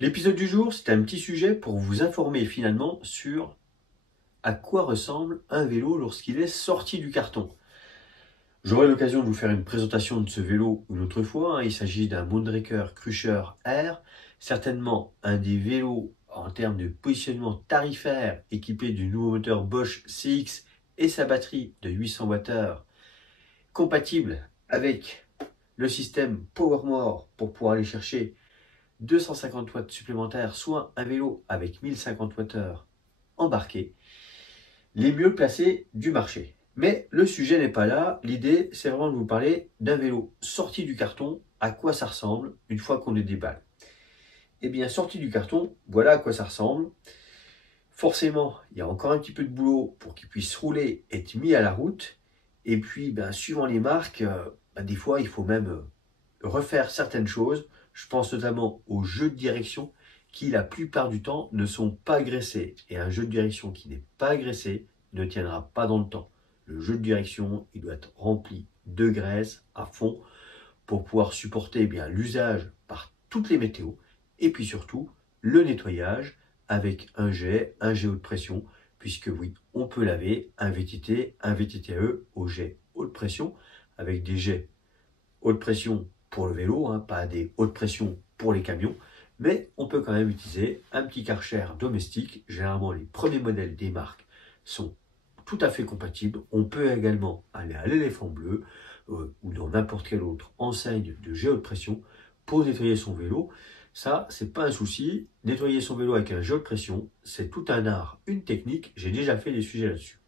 L'épisode du jour, c'est un petit sujet pour vous informer finalement sur à quoi ressemble un vélo lorsqu'il est sorti du carton. J'aurai l'occasion de vous faire une présentation de ce vélo une autre fois. Il s'agit d'un Moonraker Crusher R, certainement un des vélos en termes de positionnement tarifaire équipé du nouveau moteur Bosch CX et sa batterie de 800 Wh compatible avec le système PowerMore pour pouvoir aller chercher 250 watts supplémentaires, soit un vélo avec 1050 Wh embarqué, les mieux placés du marché. Mais le sujet n'est pas là, l'idée c'est vraiment de vous parler d'un vélo sorti du carton, à quoi ça ressemble une fois qu'on le déballe. Eh bien sorti du carton, voilà à quoi ça ressemble. Forcément, il y a encore un petit peu de boulot pour qu'il puisse rouler, être mis à la route. Et puis, suivant les marques, des fois il faut même refaire certaines choses. Je pense notamment aux jeux de direction qui, la plupart du temps, ne sont pas graissés. Et un jeu de direction qui n'est pas graissé ne tiendra pas dans le temps. Le jeu de direction, il doit être rempli de graisse à fond pour pouvoir supporter l'usage par toutes les météos et puis surtout le nettoyage avec un jet haute pression, puisque oui, on peut laver un VTT, un VTTE au jet haute pression avec des jets haute pression pour le vélo, pas des hautes pressions pour les camions, mais on peut quand même utiliser un petit Karcher domestique. Généralement, les premiers modèles des marques sont tout à fait compatibles. On peut également aller à l'éléphant bleu ou dans n'importe quelle autre enseigne de jet haute pression pour nettoyer son vélo. Ça, c'est pas un souci. Nettoyer son vélo avec un jet haute pression, c'est tout un art, une technique. J'ai déjà fait des sujets là-dessus.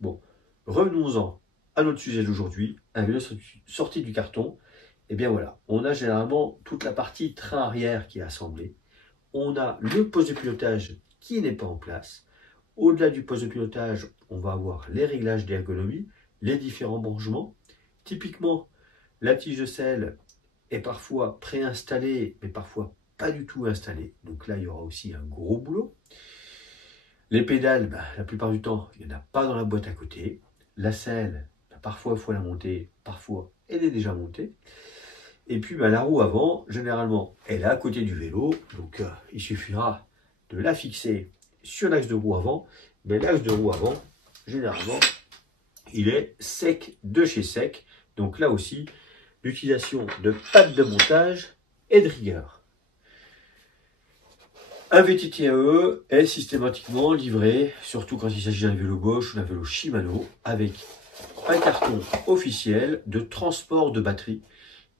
Bon, revenons-en à notre sujet d'aujourd'hui, un vélo sorti du carton. Et bien voilà, on a généralement toute la partie train arrière qui est assemblée. On a le poste de pilotage qui n'est pas en place. Au-delà du poste de pilotage, on va avoir les réglages d'ergonomie, les différents branchements. Typiquement, la tige de selle est parfois préinstallée, mais parfois pas du tout installée. Donc là, il y aura aussi un gros boulot. Les pédales, la plupart du temps, il n'y en a pas dans la boîte à côté. La selle, parfois il faut la monter, parfois elle est déjà montée. Et puis la roue avant, généralement, elle est à côté du vélo, donc il suffira de la fixer sur l'axe de roue avant. Mais l'axe de roue avant, généralement, il est sec de chez sec. Donc là aussi, l'utilisation de pattes de montage et de rigueur. Un VTTAE est systématiquement livré, surtout quand il s'agit d'un vélo Bosch ou d'un vélo Shimano, avec un carton officiel de transport de batterie,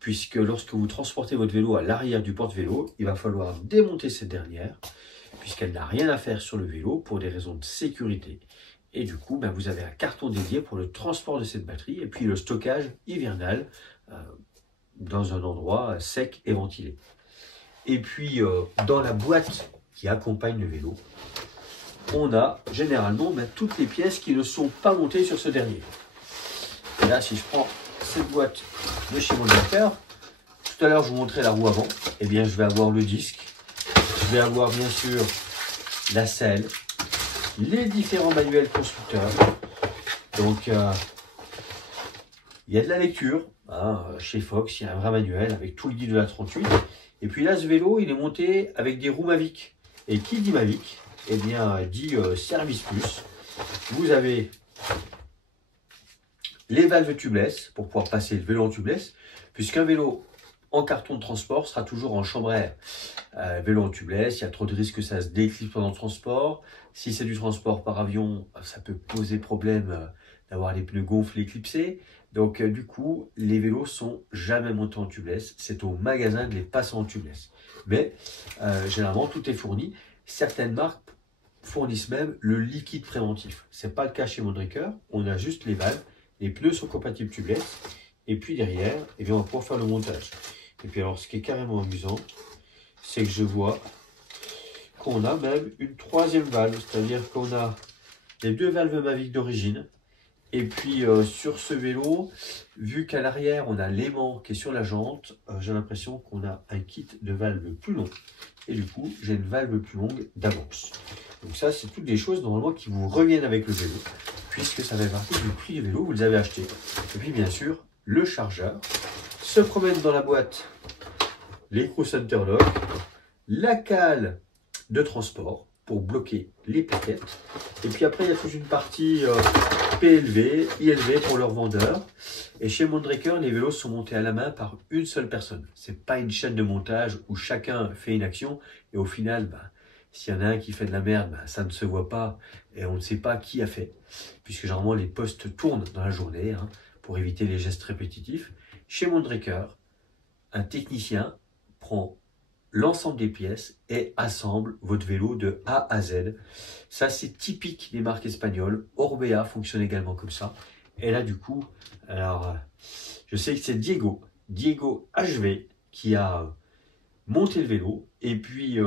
puisque lorsque vous transportez votre vélo à l'arrière du porte-vélo, il va falloir démonter cette dernière, puisqu'elle n'a rien à faire sur le vélo pour des raisons de sécurité. Et du coup, vous avez un carton dédié pour le transport de cette batterie et puis le stockage hivernal dans un endroit sec et ventilé. Et puis, dans la boîte qui accompagne le vélo, on a généralement toutes les pièces qui ne sont pas montées sur ce dernier. Et là, si je prends cette boîte de chez Moonraker, tout à l'heure je vous montrais la roue avant, et bien je vais avoir le disque, je vais avoir bien sûr la selle, les différents manuels constructeurs. Donc il y a de la lecture, chez Fox, il y a un vrai manuel avec tout le guide de la 38. Et puis là, ce vélo, il est monté avec des roues Mavic. Et qui dit Mavic, eh bien dit Service Plus. Vous avez les valves tubeless pour pouvoir passer le vélo en tubeless, puisqu'un vélo en carton de transport sera toujours en chambre à air. Vélo en tubeless, il y a trop de risques que ça se déclipse pendant le transport. Si c'est du transport par avion, ça peut poser problème d'avoir les pneus gonflés, éclipsés. Donc du coup, les vélos sont jamais montés en tubeless. C'est au magasin de les passer en tubeless. Mais généralement, tout est fourni. Certaines marques fournissent même le liquide préventif. Ce n'est pas le cas chez Moonraker. On a juste les valves. Les pneus sont compatibles tubeless. Et puis derrière, on va pouvoir faire le montage. Et puis alors, ce qui est carrément amusant, c'est que je vois qu'on a même une troisième valve. C'est-à-dire qu'on a les deux valves Mavic d'origine. Et puis sur ce vélo, vu qu'à l'arrière, on a l'aimant qui est sur la jante, j'ai l'impression qu'on a un kit de valves plus long. Et du coup, j'ai une valve plus longue d'avance. Donc ça, c'est toutes des choses normalement qui vous reviennent avec le vélo, puisque ça fait partie du prix du vélo, vous les avez achetés. Et puis bien sûr, le chargeur se promène dans la boîte, les Crew Center Lock, la cale de transport pour bloquer les plaquettes. Et puis après, il y a toute une partie PLV, ILV pour leurs vendeurs. Et chez Mondraker, les vélos sont montés à la main par une seule personne. C'est pas une chaîne de montage où chacun fait une action et au final, s'il y en a un qui fait de la merde, ça ne se voit pas et on ne sait pas qui a fait. Puisque généralement, les postes tournent dans la journée pour éviter les gestes répétitifs. Chez Mondraker, un technicien prend l'ensemble des pièces et assemble votre vélo de A à Z. Ça, c'est typique des marques espagnoles. Orbea fonctionne également comme ça. Et là, du coup, alors, je sais que c'est Diego HV, qui a monté le vélo. Et puis,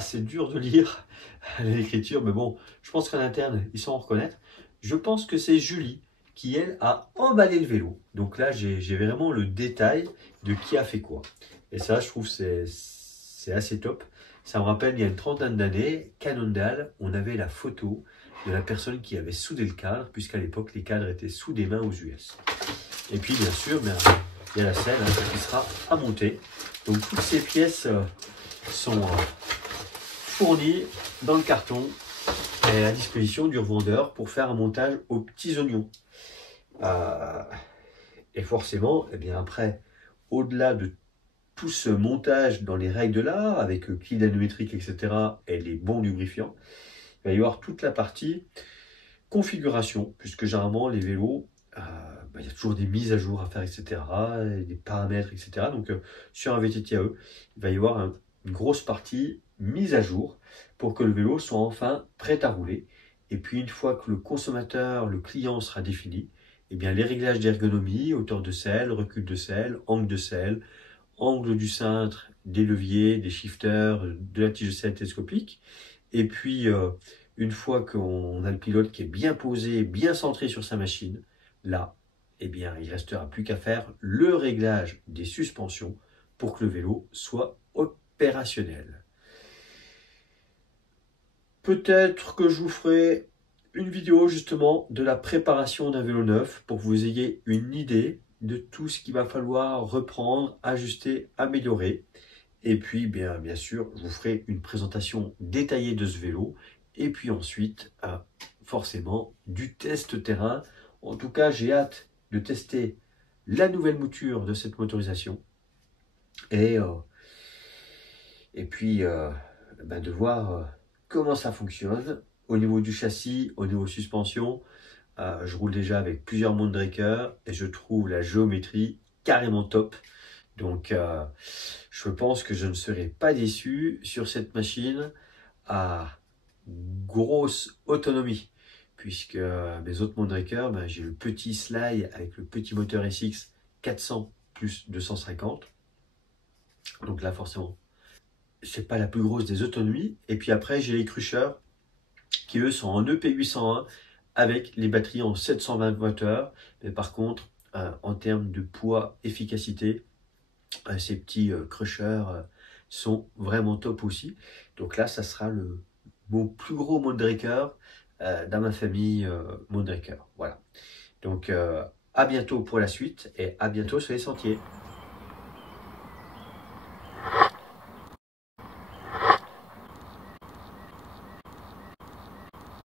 c'est dur de lire l'écriture, mais bon, je pense qu'en interne, ils sauront reconnaître. Je pense que c'est Julie qui, elle, a emballé le vélo. Donc là, j'ai vraiment le détail de qui a fait quoi. Et ça, je trouve c'est assez top. Ça me rappelle, il y a une trentaine d'années, Cannondale, on avait la photo de la personne qui avait soudé le cadre, puisqu'à l'époque, les cadres étaient soudés main aux US. Et puis, bien sûr, il y a la selle qui sera à monter. Donc, toutes ces pièces sont fournies dans le carton et à disposition du revendeur pour faire un montage aux petits oignons. Et forcément, eh bien après, au-delà de tout ce montage dans les règles de l'art, avec clé anométrique, etc., et les bons lubrifiants, il va y avoir toute la partie configuration, puisque généralement, les vélos, il y a toujours des mises à jour à faire, etc., et des paramètres, etc. Donc, sur un VTT-AE, il va y avoir une grosse partie mise à jour pour que le vélo soit enfin prêt à rouler. Et puis, une fois que le consommateur, le client sera défini, eh bien, les réglages d'ergonomie, hauteur de selle, recul de selle, angle de selle, angle du cintre, des leviers, des shifters, de la tige de selle télescopique. Et puis, une fois qu'on a le pilote qui est bien posé, bien centré sur sa machine, là, eh bien, il ne restera plus qu'à faire le réglage des suspensions pour que le vélo soit opérationnel. Peut-être que je vous ferai une vidéo justement de la préparation d'un vélo neuf pour que vous ayez une idée de tout ce qu'il va falloir reprendre, ajuster, améliorer. Et puis, bien sûr, je vous ferai une présentation détaillée de ce vélo. Et puis ensuite, forcément, du test terrain. En tout cas, j'ai hâte de tester la nouvelle mouture de cette motorisation. Et puis, de voir comment ça fonctionne au niveau du châssis, au niveau suspension. Je roule déjà avec plusieurs Mondraker et je trouve la géométrie carrément top. Donc, je pense que je ne serai pas déçu sur cette machine à grosse autonomie. Puisque mes autres Mondraker, j'ai le petit Sly avec le petit moteur SX 400 plus 250. Donc là, forcément, c'est pas la plus grosse des autonomies. Et puis après, j'ai les Crusher qui, eux, sont en EP801 avec les batteries en 720 Wh. Mais par contre, en termes de poids, efficacité, ces petits Crushers sont vraiment top aussi. Donc là, ça sera mon plus gros Mondraker dans ma famille Mondraker. Voilà. Donc, à bientôt pour la suite et à bientôt sur les sentiers.